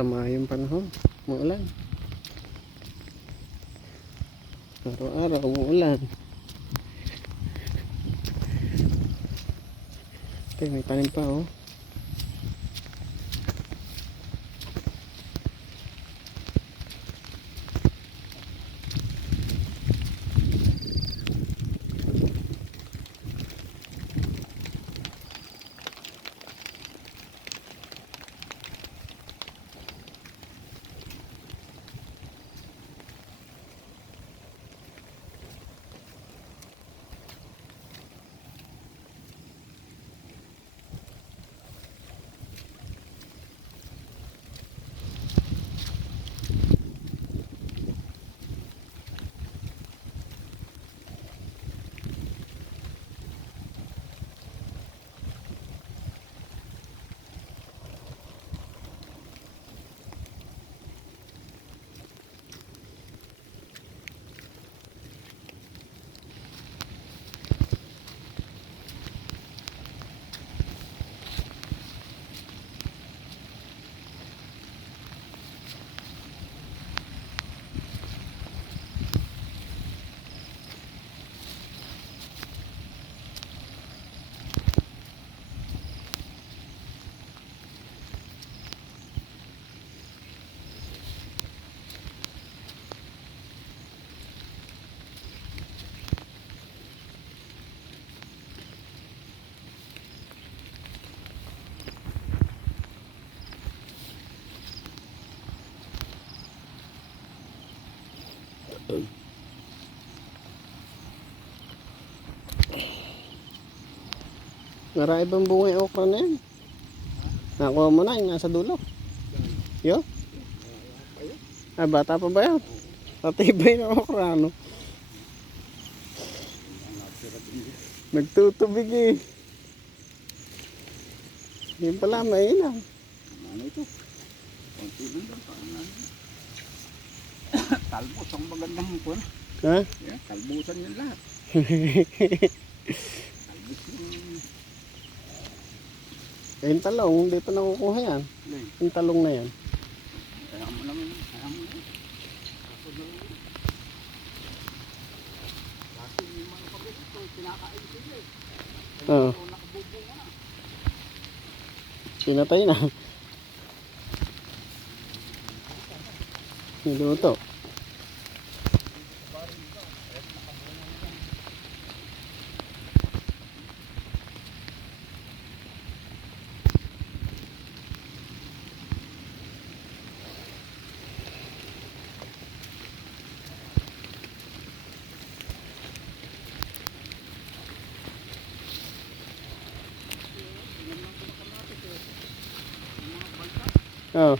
Masama yung panahon. Muulan. Araw-araw umuulan. Ito, may tanim pa oh. Marami bang bunga yung okra na yan? Nakuha mo na yung nasa dulo. Yo? Ay, bata pa ba yan? Tatibay ng okra, no? Nagtutubig eh. Yan pala, mainam. Ano ito? Konti lang doon. Talbos ang magandang hukon. Ha? Yeah, talbusan yan lahat. Talbos yung... Yung talong, hindi pa nakukuha yan. Yung talong na yan. Kaya mo naman, kaya mo naman. Kasi yung mga pagkat ito, kinakain sila eh. Oo. Nakabubunga na. Pinatay na. Niluto. Oh.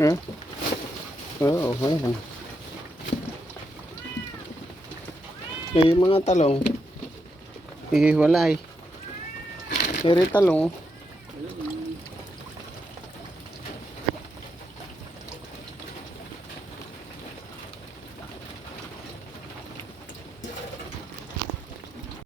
Ha? Oo, ayan. Yung mga talong, hihiwalay. Pero talong,